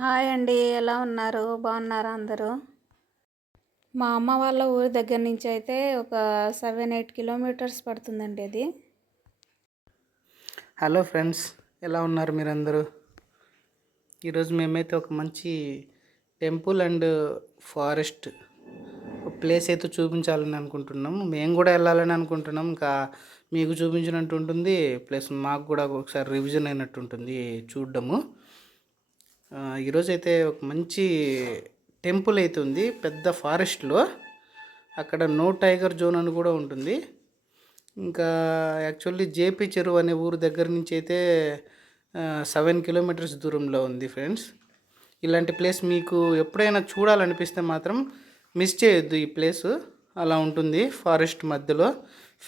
Hi అండి, ఎలా ఉన్నారు? బాగున్నారా అందరూ? మా అమ్మ వాళ్ళ ఊరి దగ్గర నుంచి అయితే ఒక 7-8 కిలోమీటర్స్ పడుతుందండి అది. హలో ఫ్రెండ్స్, ఎలా ఉన్నారు మీరందరూ? ఈరోజు మేమైతే ఒక మంచి టెంపుల్ అండ్ ఫారెస్ట్ ప్లేస్ అయితే చూపించాలని అనుకుంటున్నాం. మేము కూడా వెళ్ళాలని అనుకుంటున్నాం. ఇంకా మీకు చూపించినట్టు ఉంటుంది, ప్లస్ మాకు కూడా ఒకసారి రివిజన్ అయినట్టు ఉంటుంది చూడడము. ఈరోజైతే ఒక మంచి టెంపుల్ అయితే ఉంది పెద్ద ఫారెస్ట్లో. అక్కడ నో టైగర్ జోన్ అని కూడా ఉంటుంది. ఇంకా యాక్చువల్లీ జేపీ చెరువు అనే ఊరు దగ్గర నుంచి అయితే 7 కిలోమీటర్స్ దూరంలో ఉంది ఫ్రెండ్స్. ఇలాంటి ప్లేస్ మీకు ఎప్పుడైనా చూడాలనిపిస్తే మాత్రం మిస్ చేయొద్దు. ఈ ప్లేసు అలా ఉంటుంది ఫారెస్ట్ మధ్యలో.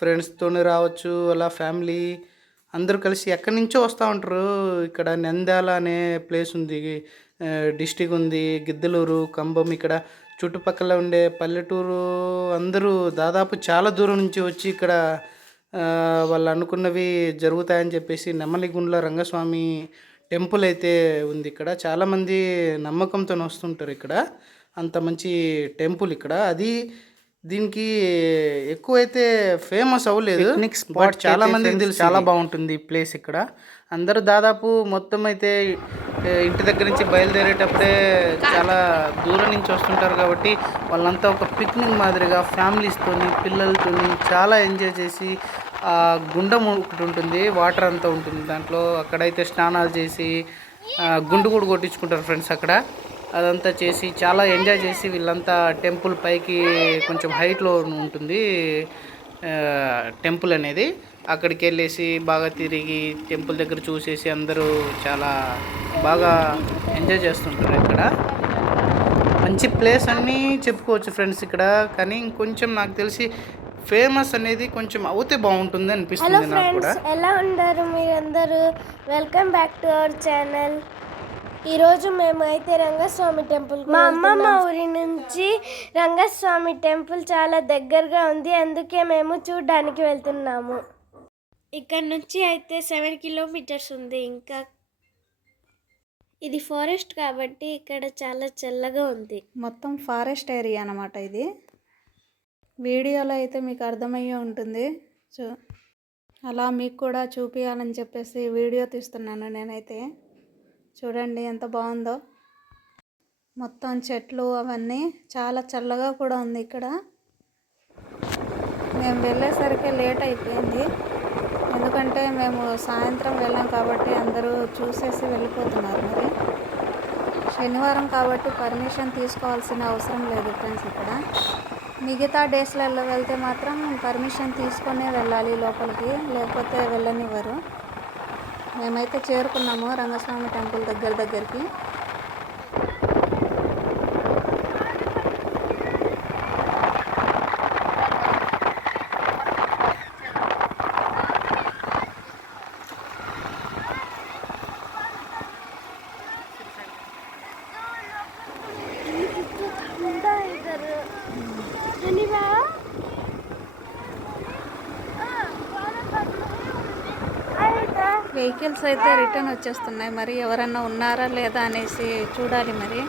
ఫ్రెండ్స్తోనే రావచ్చు, అలా ఫ్యామిలీ అందరూ కలిసి ఎక్కడి నుంచో వస్తూ ఉంటారు. ఇక్కడ నంద్యాల అనే ప్లేస్ ఉంది, డిస్టిక్ ఉంది, గిద్దలూరు, కంబం, ఇక్కడ చుట్టుపక్కల ఉండే పల్లెటూరు అందరూ దాదాపు చాలా దూరం నుంచి వచ్చి ఇక్కడ వాళ్ళు అనుకున్నవి జరుగుతాయని చెప్పేసి నెమ్మలిగుండ్ల రంగస్వామి టెంపుల్ అయితే ఉంది. ఇక్కడ చాలామంది నమ్మకంతో వస్తుంటారు. ఇక్కడ అంత మంచి టెంపుల్ ఇక్కడ. అది దీనికి ఎక్కువైతే ఫేమస్ అవ్వలేదు, బట్ చాలా మందికి తెలుసు చాలా బాగుంటుంది ఈ ప్లేస్. ఇక్కడ అందరూ దాదాపు మొత్తం అయితే ఇంటి దగ్గర నుంచి బయలుదేరేటప్పుడే చాలా దూరం నుంచి వస్తుంటారు. కాబట్టి వాళ్ళంతా ఒక పిక్నిక్ మాదిరిగా ఫ్యామిలీస్తోని పిల్లలతోని చాలా ఎంజాయ్ చేసి, గుండం ఒకటి ఉంటుంది, వాటర్ అంతా ఉంటుంది దాంట్లో. అక్కడైతే స్నానాలు చేసి గుండు కూడా కొట్టించుకుంటారు ఫ్రెండ్స్. అక్కడ అదంతా చేసి చాలా ఎంజాయ్ చేసి వీళ్ళంతా టెంపుల్ పైకి కొంచెం హైట్లో ఉంటుంది టెంపుల్ అనేది. అక్కడికి వెళ్ళేసి బాగా తిరిగి టెంపుల్ దగ్గర చూసేసి అందరూ చాలా బాగా ఎంజాయ్ చేస్తుంటారు. ఇక్కడ మంచి ప్లేస్ అన్నీ చెప్పుకోవచ్చు ఫ్రెండ్స్ ఇక్కడ. కానీ ఇంకొంచెం నాకు తెలిసి ఫేమస్ అనేది కొంచెం అవుతే బాగుంటుంది అనిపిస్తుంది నాకు కూడా. ఎలా ఉన్నారు మీరందరూ? Welcome back to our channel. ఈరోజు మేము అయితే రంగస్వామి టెంపుల్, మా అమ్మమ్మ ఊరి నుంచి రంగస్వామి టెంపుల్ చాలా దగ్గరగా ఉంది, అందుకే మేము చూడడానికి వెళ్తున్నాము. ఇక్కడ నుంచి అయితే 7 కిలోమీటర్స్ ఉంది. ఇంకా ఇది ఫారెస్ట్ కాబట్టి ఇక్కడ చాలా చల్లగా ఉంది. మొత్తం ఫారెస్ట్ ఏరియా అన్నమాట ఇది. వీడియోలో అయితే మీకు అర్థమయ్యే ఉంటుంది. అలా మీకు కూడా చూపించాలని చెప్పేసి వీడియో తీస్తున్నాను నేనైతే. చూడండి ఎంత బాగుందో. మొత్తం చెట్లు అవన్నీ చాలా చల్లగా కూడా ఉంది ఇక్కడ. మేము వెళ్ళేసరికి లేట్ అయిపోయింది, ఎందుకంటే మేము సాయంత్రం వెళ్ళాం కాబట్టి అందరూ చూసేసి వెళ్ళిపోతున్నారు. మరి శనివారం కాబట్టి పర్మిషన్ తీసుకోవాల్సిన అవసరం లేదు ఫ్రెండ్స్. ఇక్కడ మిగతా డేస్లలో వెళ్తే మాత్రం పర్మిషన్ తీసుకొనే వెళ్ళాలి లోపలికి, లేకపోతే వెళ్ళనివ్వరు. మేమైతే చేరుకున్నాము రంగస్వామి టెంపుల్ దగ్గరికి. వెహికల్స్ అయితే రిటర్న్ వచ్చేస్తున్నాయి. మరి ఎవరన్నా ఉన్నారా లేదా అనేసి చూడాలి. మరి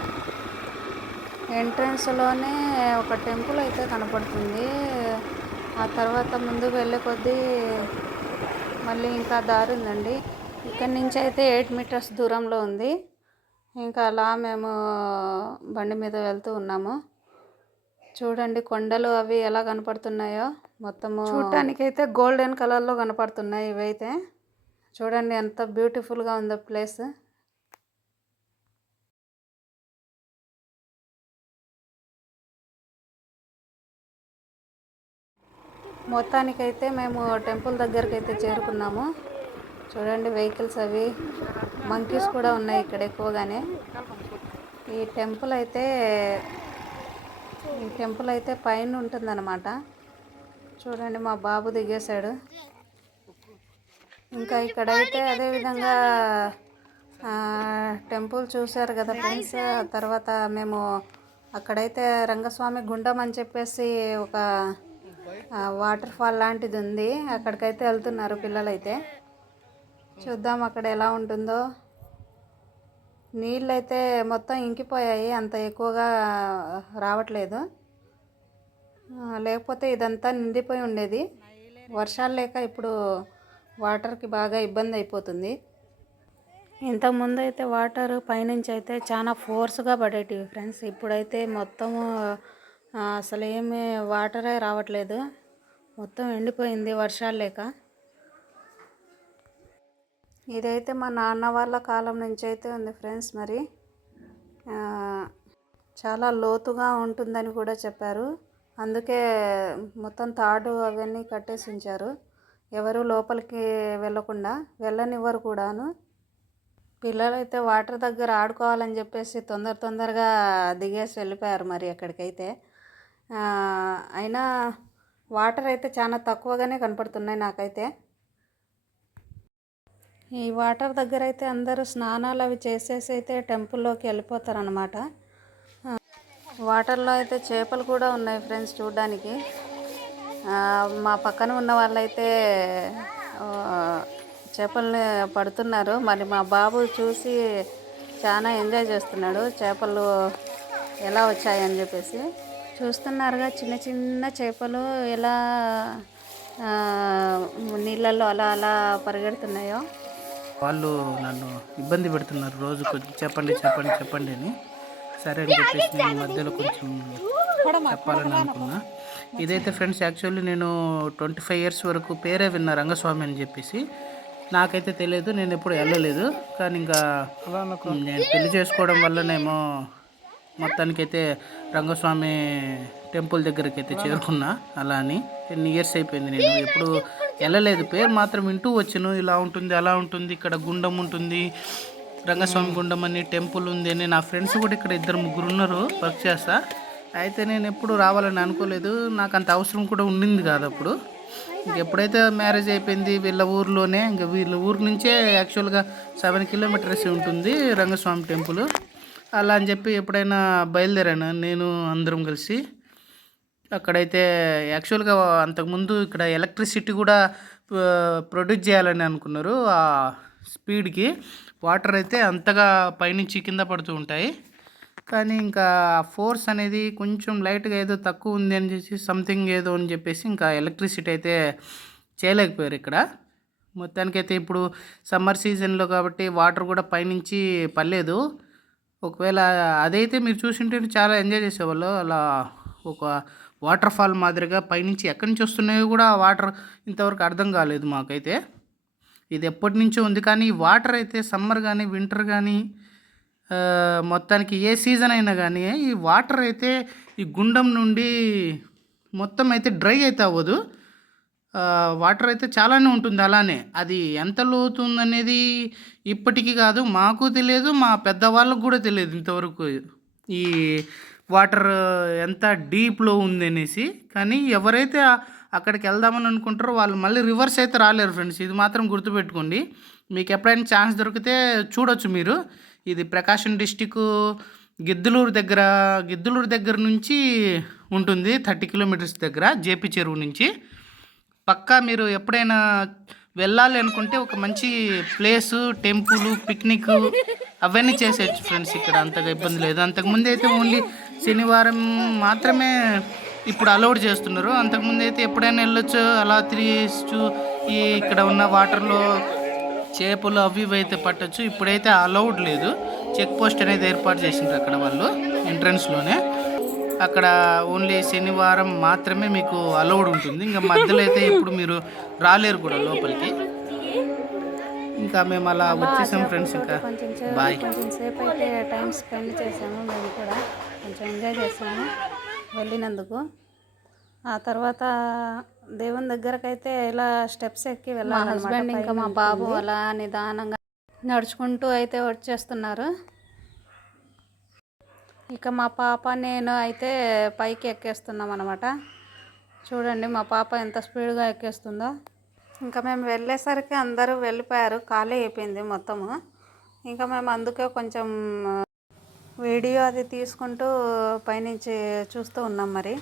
ఎంట్రన్స్లోనే ఒక టెంపుల్ అయితే కనపడుతుంది. ఆ తర్వాత ముందుకు వెళ్ళే కొద్దీ మళ్ళీ ఇంకా దారి ఉందండి. ఇక్కడి నుంచి అయితే 8 మీటర్స్ దూరంలో ఉంది. ఇంకా అలా మేము బండి మీద వెళ్తూ ఉన్నాము. చూడండి కొండలు అవి ఎలా కనపడుతున్నాయో. మొత్తము చూడటానికైతే గోల్డెన్ కలర్లో కనపడుతున్నాయి ఇవైతే. చూడండి ఎంత బ్యూటిఫుల్గా ఉందో ప్లేస్. మొత్తానికైతే మేము టెంపుల్ దగ్గరికి అయితే చేరుకున్నాము. చూడండి వెహికల్స్ అవి, మంకీస్ కూడా ఉన్నాయి ఇక్కడ ఎక్కువగానే. ఈ టెంపుల్ అయితే పైన ఉంటుందన్నమాట. చూడండి మా బాబు దిగేశాడు. ఇంకా ఇక్కడైతే అదేవిధంగా టెంపుల్ చూశారు కదా ఫ్రెండ్స్. తర్వాత మేము అక్కడైతే రంగస్వామి గుండం అని చెప్పేసి ఒక వాటర్ ఫాల్ లాంటిది ఉంది, అక్కడికైతే వెళ్తున్నారు పిల్లలైతే. చూద్దాం అక్కడ ఎలా ఉంటుందో. నీళ్ళు అయితే మొత్తం ఇంకిపోయాయి, అంత ఎక్కువగా రావట్లేదు. లేకపోతే ఇదంతా నిండిపోయి ఉండేది. వర్షాలు లేక ఇప్పుడు వాటర్కి బాగా ఇబ్బంది అయిపోతుంది. ఇంతకుముందు అయితే వాటర్ పైనుంచి అయితే చాలా ఫోర్స్గా పడేటివి ఫ్రెండ్స్. ఇప్పుడైతే మొత్తము అసలు ఏమీ వాటరే రావట్లేదు, మొత్తం ఎండిపోయింది వర్షాలు లేక. ఇదైతే మా నాన్న వాళ్ళ కాలం నుంచి అయితే ఉంది ఫ్రెండ్స్. మరి చాలా లోతుగా ఉంటుందని కూడా చెప్పారు. అందుకే మొత్తం తాడు అవన్నీ కట్టేసి ఉంచారు, ఎవరు లోపలికి వెళ్ళకుండా, వెళ్ళనివ్వరు కూడాను. పిల్లలైతే వాటర్ దగ్గర ఆడుకోవాలని చెప్పేసి తొందరగా దిగేసి వెళ్ళిపోయారు మరి ఎక్కడికైతే. అయినా వాటర్ అయితే చాలా తక్కువగానే కనపడుతున్నాయి నాకైతే. ఈ వాటర్ దగ్గర అయితే అందరూ స్నానాలు అవి చేసేసి అయితే టెంపుల్లోకి వెళ్ళిపోతారనమాట. వాటర్లో అయితే చేపలు కూడా ఉన్నాయి ఫ్రెండ్స్ చూడడానికి. మా పక్కన ఉన్న వాళ్ళైతే చేపల్ని పడుతున్నారు. మరి మా బాబు చూసి చాలా ఎంజాయ్ చేస్తున్నాడు, చేపలు ఎలా వచ్చాయని చెప్పేసి. చూస్తున్నారుగా చిన్న చిన్న చేపలు ఎలా నీళ్ళల్లో అలా అలా పరిగెడుతున్నాయో. వాళ్ళు నన్ను ఇబ్బంది పెడుతున్నారు, రోజు కొంచెం చెప్పండి అని. సరే అని చెప్పేసి నేను మధ్యలో కొంచెం చెప్పాలని అనుకున్నా. ఇదైతే ఫ్రెండ్స్ యాక్చువల్లీ నేను 25 years వరకు పేరే విన్నా రంగస్వామి అని చెప్పేసి. నాకైతే తెలియదు, నేను ఎప్పుడు వెళ్ళలేదు. కానీ ఇంకా నేను పెళ్లి చేసుకోవడం వల్లనేమో మొత్తానికైతే రంగస్వామి టెంపుల్ దగ్గరికి అయితే చేరుకున్నా. అలా అని 10 years అయిపోయింది, నేను ఎప్పుడు వెళ్ళలేదు. పేరు మాత్రం వింటూ వచ్చాను, ఇలా ఉంటుంది అలా ఉంటుంది, ఇక్కడ గుండం ఉంటుంది, రంగస్వామి గుండం అని టెంపుల్ ఉంది అని. నా ఫ్రెండ్స్ కూడా ఇక్కడ 2-3 ఉన్నారు వర్క్ చేస్తా. అయితే నేను ఎప్పుడు రావాలని అనుకోలేదు, నాకు అంత అవసరం కూడా ఉండింది కాదు అప్పుడు. ఎప్పుడైతే మ్యారేజ్ అయిపోయింది వీళ్ళ ఊర్లోనే, ఇంకా వీళ్ళ ఊరు నుంచే యాక్చువల్గా 7 kilometers ఉంటుంది రంగస్వామి టెంపుల్. అలా అని చెప్పి ఎప్పుడైనా బయలుదేరాను నేను, అందరం కలిసి. అక్కడైతే యాక్చువల్గా అంతకుముందు ఇక్కడ ఎలక్ట్రిసిటీ కూడా ప్రొడ్యూస్ చేయాలని అనుకున్నారు. ఆ స్పీడ్కి వాటర్ అయితే అంతగా పైనుంచి కింద పడుతూ ఉంటాయి. కానీ ఇంకా ఫోర్స్ అనేది కొంచెం లైట్గా ఏదో తక్కువ ఉంది అని చెప్పి సంథింగ్ ఏదో అని చెప్పేసి ఇంకా ఎలక్ట్రిసిటీ అయితే చేయలేకపోయారు ఇక్కడ. మొత్తానికైతే ఇప్పుడు సమ్మర్ సీజన్లో కాబట్టి వాటర్ కూడా పైనుంచి పడలేదు. ఒకవేళ అదైతే మీరు చూసింటే చాలా ఎంజాయ్ చేసేవాళ్ళు. అలా ఒక వాటర్ ఫాల్ మాదిరిగా పైనుంచి ఎక్కడి నుంచి వస్తున్నాయో కూడా వాటర్ ఇంతవరకు అర్థం కాలేదు మాకైతే. ఇది ఎప్పటి నుంచో ఉంది. కానీ వాటర్ అయితే సమ్మర్ కానీ వింటర్ కానీ మొత్తానికి ఏ సీజన్ అయినా కానీ ఈ వాటర్ అయితే ఈ గుండం నుండి మొత్తం అయితే డ్రై అయితే అవ్వదు. వాటర్ అయితే చాలానే ఉంటుంది అలానే. అది ఎంత లోతు ఉందనేది ఇప్పటికీ కాదు మాకు తెలియదు, మా పెద్దవాళ్ళకు కూడా తెలియదు ఇంతవరకు ఈ వాటర్ ఎంత డీప్లో ఉంది అనేసి. కానీ ఎవరైతే అక్కడికి వెళ్దామని అనుకుంటారో వాళ్ళు మళ్ళీ రివర్స్ అయితే రాలేరు ఫ్రెండ్స్, ఇది మాత్రం గుర్తుపెట్టుకోండి. మీకు ఎప్పుడైనా ఛాన్స్ దొరికితే చూడొచ్చు మీరు. ఇది ప్రకాశం డిస్టిక్ గిద్దలూరు దగ్గర నుంచి ఉంటుంది, 30 kilometers దగ్గర, జేపీ చెరువు నుంచి. పక్కా మీరు ఎప్పుడైనా వెళ్ళాలి అనుకుంటే ఒక మంచి ప్లేసు, టెంపుల్, పిక్నిక్ అవన్నీ చేసేయచ్చు ఫ్రెండ్స్. ఇక్కడ అంతగా ఇబ్బంది లేదు. అంతకుముందు అయితే ఓన్లీ శనివారం మాత్రమే ఇప్పుడు అలౌడ్ చేస్తున్నారు. అంతకుముందు అయితే ఎప్పుడైనా వెళ్ళొచ్చు, అలా తిరిగేచ్చు. ఈ ఇక్కడ ఉన్న వాటర్లో చేపలు అవి ఇవి అయితే పట్టచ్చు. ఇప్పుడైతే అలౌడ్ లేదు, చెక్ పోస్ట్ అనేది ఏర్పాటు చేసిండ్రు అక్కడ వాళ్ళు ఎంట్రన్స్లోనే. అక్కడ ఓన్లీ శనివారం మాత్రమే మీకు అలౌడ్ ఉంటుంది, ఇంకా మధ్యలో అయితే ఇప్పుడు మీరు రాలేరు కూడా లోపలికి. ఇంకా మేము అలా వచ్చేసాం ఫ్రెండ్స్. ఇంకా బాయ్. కొంచెం సేపు అయితే టైం స్పెండ్ చేసాము, మేము కూడా కొంచెం ఎంజాయ్ చేసాము వెళ్ళినందుకు. ఆ తర్వాత దేవుని దగ్గరకైతే ఇలా స్టెప్స్ ఎక్కి వెళ్ళాలి. మా హస్బెండ్ ఇంకా మా బాబు అలా నిదానంగా నడుచుకుంటూ అయితే వచ్చేస్తున్నారు. ఇక మా పాప నేను అయితే పైకి ఎక్కేస్తున్నాం అనమాట. చూడండి మా పాప ఎంత స్పీడ్గా ఎక్కేస్తుందో. ఇంకా మేము వెళ్ళేసరికి అందరూ వెళ్ళిపోయారు, ఖాళీ అయిపోయింది మొత్తము. ఇంకా మేము అందుకే కొంచెం వీడియో అది తీసుకుంటూ పైనుంచి చూస్తూ ఉన్నాం. మరి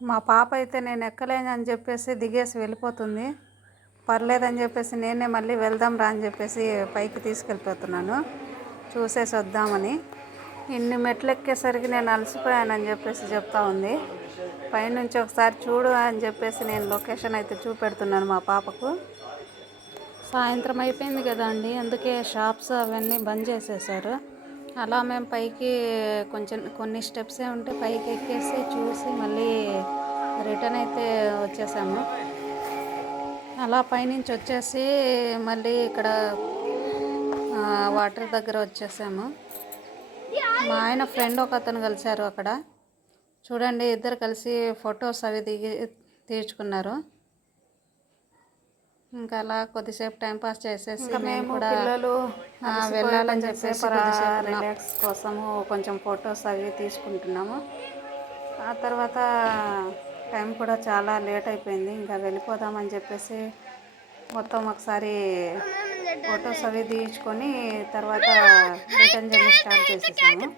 మా పాప అయితే నేను ఎక్కలేను అని చెప్పేసి దిగేసి వెళ్ళిపోతుంది. పర్లేదని చెప్పేసి నేనే మళ్ళీ వెళ్దాం రా అని చెప్పేసి పైకి తీసుకెళ్ళిపోతున్నాను. చూసేసి వద్దామని. ఇన్ని మెట్లు ఎక్కేసరికి నేను అలసిపోయానని చెప్పేసి చెప్తా ఉంది. పైనుంచి ఒకసారి చూడు అని చెప్పేసి నేను లొకేషన్ అయితే చూపెడుతున్నాను మా పాపకు. సాయంత్రం అయిపోయింది కదా అండి, అందుకే షాప్స్ అవన్నీ బంద్ చేసేసారు. అలా మేము పైకి కొన్ని స్టెప్సే ఉంటే పైకి ఎక్కేసి చూసి మళ్ళీ రిటర్న్ అయితే వచ్చేసాము. అలా పైనుంచి వచ్చేసి మళ్ళీ ఇక్కడ వాటర్ దగ్గర వచ్చేసాము. మా ఆయన ఫ్రెండ్ ఒక అతను కలిశారు అక్కడ. చూడండి, ఇద్దరు కలిసి ఫొటోస్ అవి తీర్చుకున్నారు. ఇంకా అలా కొద్దిసేపు టైంపాస్ చేసేసి మేము కూడా పిల్లలు వెళ్ళాలని చెప్పేసి రిలాక్స్ కోసము కొంచెం ఫొటోస్ అవి తీసుకుంటున్నాము. ఆ తర్వాత టైం కూడా చాలా లేట్ అయిపోయింది. ఇంకా వెళ్ళిపోదామని చెప్పేసి మొత్తం ఒకసారి ఫొటోస్ అవి తీయించుకొని తర్వాత రిటర్న్ జర్నీ స్టార్ట్ చేసేసాము.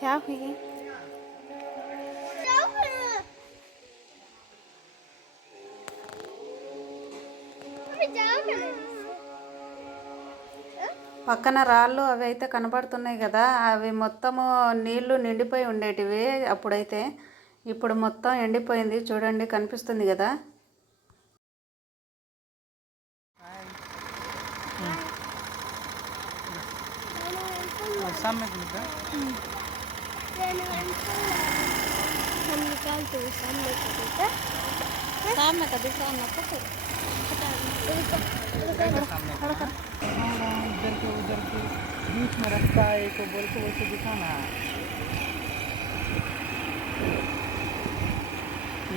क्या हुई? పక్కన రాళ్ళు అవి అయితే కనబడుతున్నాయి కదా, అవి మొత్తము నీళ్లు నిండిపోయి ఉండేటివి అప్పుడైతే. ఇప్పుడు మొత్తం ఎండిపోయింది. చూడండి, కనిపిస్తుంది కదా. सामने का दिखा ना तो उधर के बीच में रखता है तो बोल के वैसे दिखाना।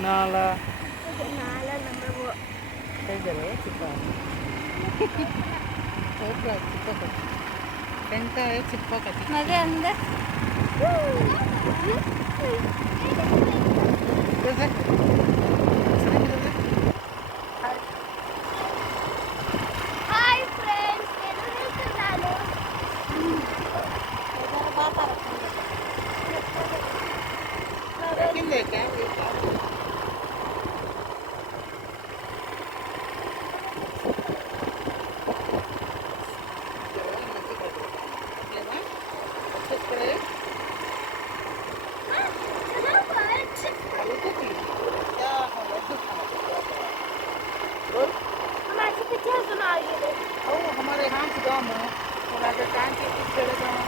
नाला नंबर वो इधर है चिप्पा टेंका है चिप्पा का मजे अंदर हमारे यहाँ से गाँव में थोड़ा सा टाइम के कुछ जगह जाना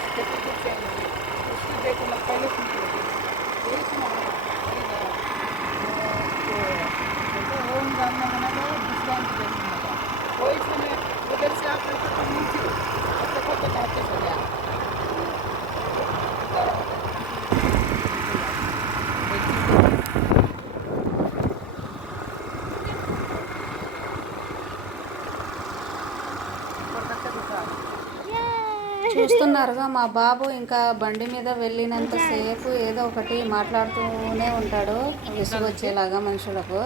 उसको देखो ना पहले होम जानना बना दूसरा वही समय उधर से आप नीचे जाते चले చూస్తున్నారుగా, మా బాబు ఇంకా బండి మీద వెళ్ళినంతసేపు ఏదో ఒకటి మాట్లాడుతూనే ఉంటాడు, విసుగు వచ్చేలాగా మనుషులకు.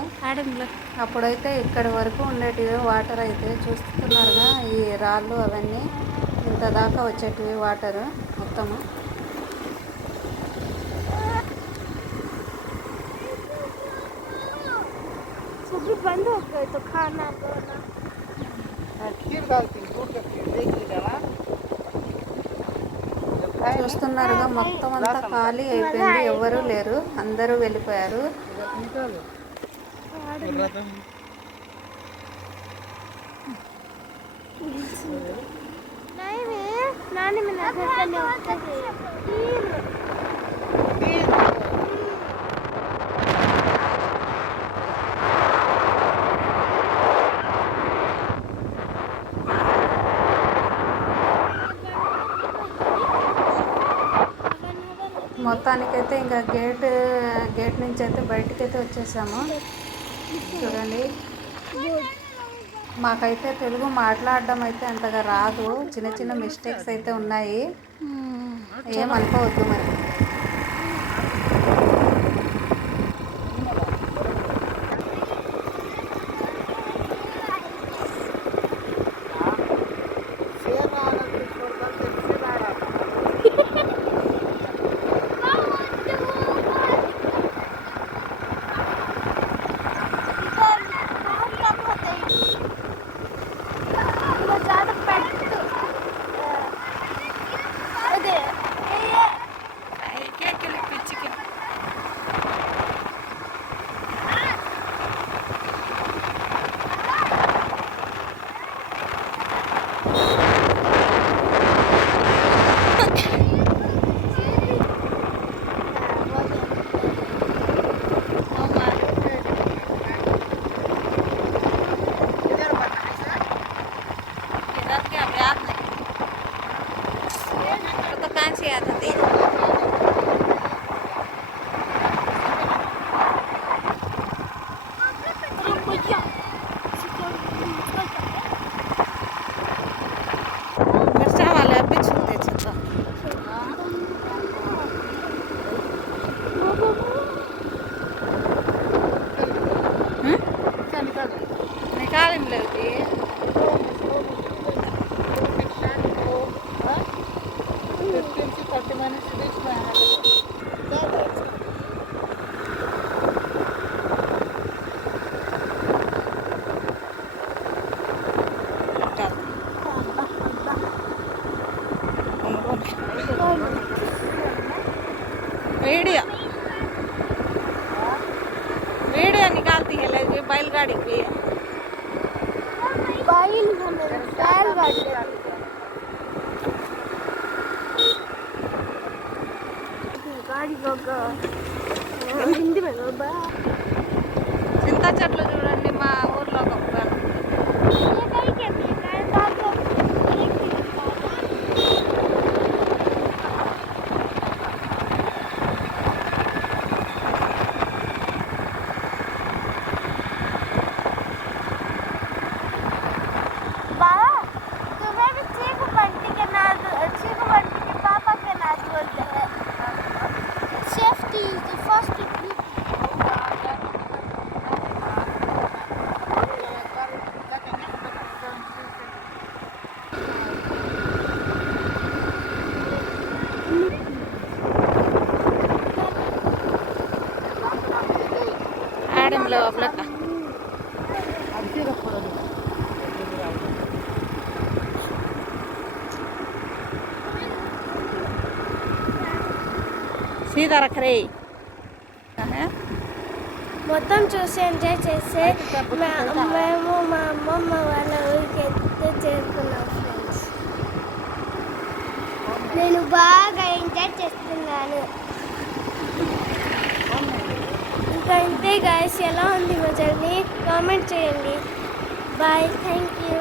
అప్పుడైతే ఇక్కడి వరకు ఉండేటివి వాటర్ అయితే చూస్తున్నారుగా, ఈ రాళ్ళు అవన్నీ ఇంత దాకా వచ్చేటివి వాటర్ మొత్తము. बंद हो गए तो खाना खीर डालती दूध का खीर देख लीजिएगा। చూస్తున్నారుగా, మొత్తం అంతా ఖాళీ అయిపోయింది, ఎవరు లేరు, అందరూ వెళ్ళిపోయారు. మొత్తానికైతే ఇంకా గేట్ నుంచి అయితే బయటకైతే వచ్చేసాము. చూడండి, మాకైతే తెలుగు మాట్లాడడం అయితే అంతగా రాదు, చిన్న చిన్న మిస్టేక్స్ అయితే ఉన్నాయి, ఏమనుకోవద్దు మరి. చింత చెట్లు చూడండి మా ఊర్లో గొప్ప. Safety is the first thing. ఆడంలో అవ్వలేక సీతారకరే మొత్తం చూసి ఎంజాయ్ చేసి మేము మా అమ్మమ్మ వాళ్ళ ఊరికి అయితే చేరుకున్నాం ఫ్రెండ్స్. నేను బాగా ఎంజాయ్ చేస్తున్నాను. ఇంకా ఇంతే గాయస్, ఎలా ఉంది మా జర్నీ కామెంట్ చేయండి. Bye, thank you.